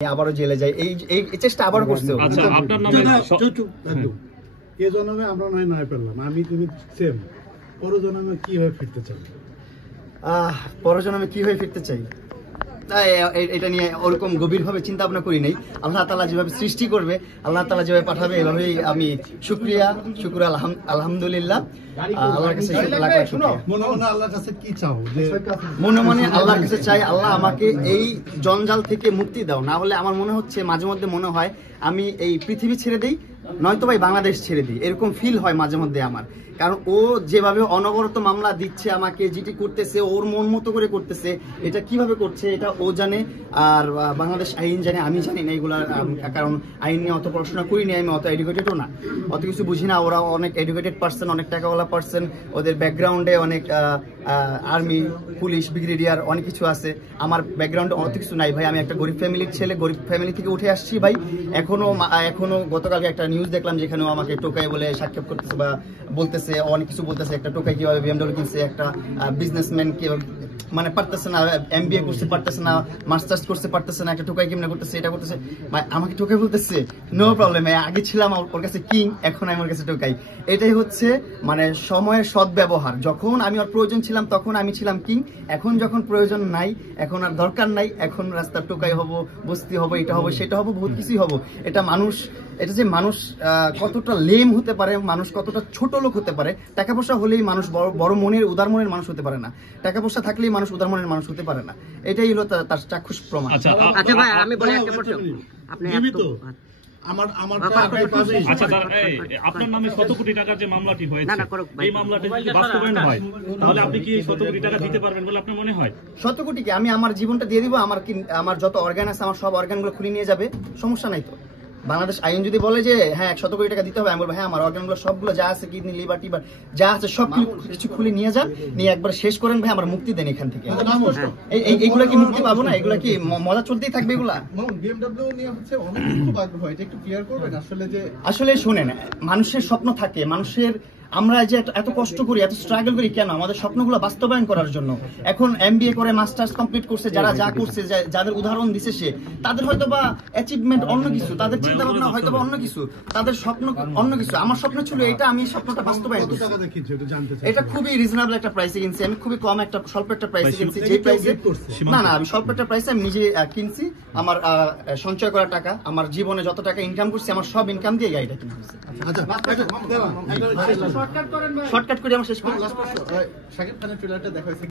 আবারও জেলে যাই, এই চেষ্টা আবারও করছে। আচ্ছা, আপনার নামে কে জন্মে আমরা নয় পেলাম, আমি তুমি সেম। পরজন্মে কি হয়ে ফিরতে চাই? পরজন্মে কি হয়ে ফিরতে চাই এটা নিয়ে ওরকম গভীরভাবে চিন্তা ভাবনা করি নাই। আল্লাহ তাআলা যেভাবে সৃষ্টি করবে, আল্লাহ তাআলা যেভাবে পাঠাবে, এভাবেই আমি শুকরিয়া আলহামদুলিল্লাহ আল্লাহর কাছে মনে মনে আল্লাহর কাছে কি চাও? মনে মনে আল্লাহর কাছে চাই, আল্লাহ আমাকে এই জঞ্জাল থেকে মুক্তি দাও। না হলে আমার মনে হচ্ছে, মাঝে মধ্যে মনে হয় আমি এই পৃথিবী ছেড়ে দিই, নয়তো ভাই বাংলাদেশ ছেড়ে দিই, এরকম ফিল হয় মাঝে মধ্যে আমার। কারণ ও যেভাবে অনবরত মামলা দিচ্ছে আমাকে, জিটি করতেছে, ওর মন মতো করে করতেছে, এটা কিভাবে করছে এটা ও জানে, আর বাংলাদেশ আইন জানে, আমি জানি না এগুলা। কারণ আইন নিয়ে অত পড়াশোনা করিনি, আমি অত এডুকেটেডও না, অত কিছু বুঝি না। ওরা অনেক এডুকেটেড পার্সন, অনেক টাকাওয়ালা পার্সন, ওদের ব্যাকগ্রাউন্ডে অনেক আর্মি, পুলিশ, ব্রিগেডিয়ার অনেক কিছু আছে। আমার ব্যাকগ্রাউন্ডে অত কিছু নাই ভাই। আমি একটা গরিব ফ্যামিলির ছেলে, গরিব ফ্যামিলি থেকে উঠে আসছি ভাই। এখনো গতকালকে একটা নিউজ দেখলাম যেখানেও আমাকে টোকাই বলে সাক্ষেপ করতেছে বা বলতেছে, অনেক কিছু বলতেছে। একটা টোকাই কিভাবে BMW কিনছে, একটা বিজনেসম্যান কি মানে পারতেছে না, MBA করতে পারতেছে না, মাস্টার্স করতে পারতেছে না, একটা টোকাই কেমনে করতেছে, এটা করতেছে। আমাকে টোকাই বলতেছে, নো প্রবলেম। আগে ছিলাম ওর কাছে কিং, এখন আমার কাছে টোকাই। এটাই হচ্ছে মানে সময়ের সদ্ব্যবহার। যখন আমি ওর প্রয়োজন ছিলাম তখন আমি ছিলাম কিং, এখন যখন প্রয়োজন নাই, এখন আর দরকার নাই, এখন রাস্তার টোকাই হব, বস্তি হব, এটা হবো, সেটা হবো, বহুত কিছুই হবো। এটা যে মানুষ কতটা লেম হতে পারে, মানুষ কতটা ছোট লোক হতে পারে। টাকা পয়সা হলেই মানুষ বড় মনের, উদার মনের মানুষ হতে পারে না। টাকা পয়সা থাকলেই মানুষ উদার মনের মানুষ হতে পারে না। এটাই হলো তার চাক্ষুষ প্রমাণ। আচ্ছা ভাই, আমি বলি একটা প্রশ্ন। আপনি আপনার নামে 100 কোটি টাকার যে মামলাটি হয়েছে, এই মামলাটি যদি বাস্তবায়ন হয় তাহলে আপনি কি 100 কোটি টাকা দিতে পারবেন বলে আপনার মনে হয়? 100 কোটি কি আমি আমার জীবনটা দিয়ে দিব? আমার যত অর্গান আছে, আমার সব অর্গানগুলো খুলে নিয়ে যাবে, সমস্যা নাই তো। বাংলাদেশ আইন যদি বলে যে হ্যাঁ 100 কোটি টাকা দিতে হবে, আমি বলবো হ্যাঁ আমার অর্গানগুলো সবগুলো যা আছে, কিডনি, লিভার টিভার যা আছে সব কিছু খুলে নিয়ে যান, নিয়ে একবার শেষ করেন ভাই, আমার মুক্তি দেন এখান থেকে। এইগুলা কি মুক্তি পাবো না? এগুলা কি মজা চলতেই থাকবে? এগুলা আসলে শোনেন, মানুষের স্বপ্ন থাকে, আমরা যে এত কষ্ট করি, এত স্ট্রাগল করি কেন? আমাদের স্বপ্নগুলো বাস্তবায়ন করার জন্য। এখন MBA করে, মাস্টার্স কমপ্লিট করছে যারা, যা করছে, যাদের উদাহরণ দিছে সে, তাদের হয়তো বা অ্যাচিভমেন্ট অন্য কিছু, তাদের চিন্তা ভাবনা হয়তো বা অন্য কিছু, তাদের স্বপ্ন অন্য কিছু। আমার স্বপ্ন ছিল এটা, আমি স্বপ্নটা বাস্তবায়ন করছি। এটা খুবই রিজনেবল একটা প্রাইসে কিনছি আমি, খুবই কম একটা স্বল্প একটা প্রাইসে কিনছি। যে প্রাইসে না আমি স্বল্প একটা প্রাইসে আমি নিজে কিনছি। আমার সঞ্চয় করা টাকা, আমার জীবনে যত টাকা ইনকাম করছি, আমার সব ইনকাম দিয়ে গাড়িটা কিনছি। শর্টকাট করে আমার শেষ করি। শাকিব খানের ট্রেলারটা দেখা হয়েছে।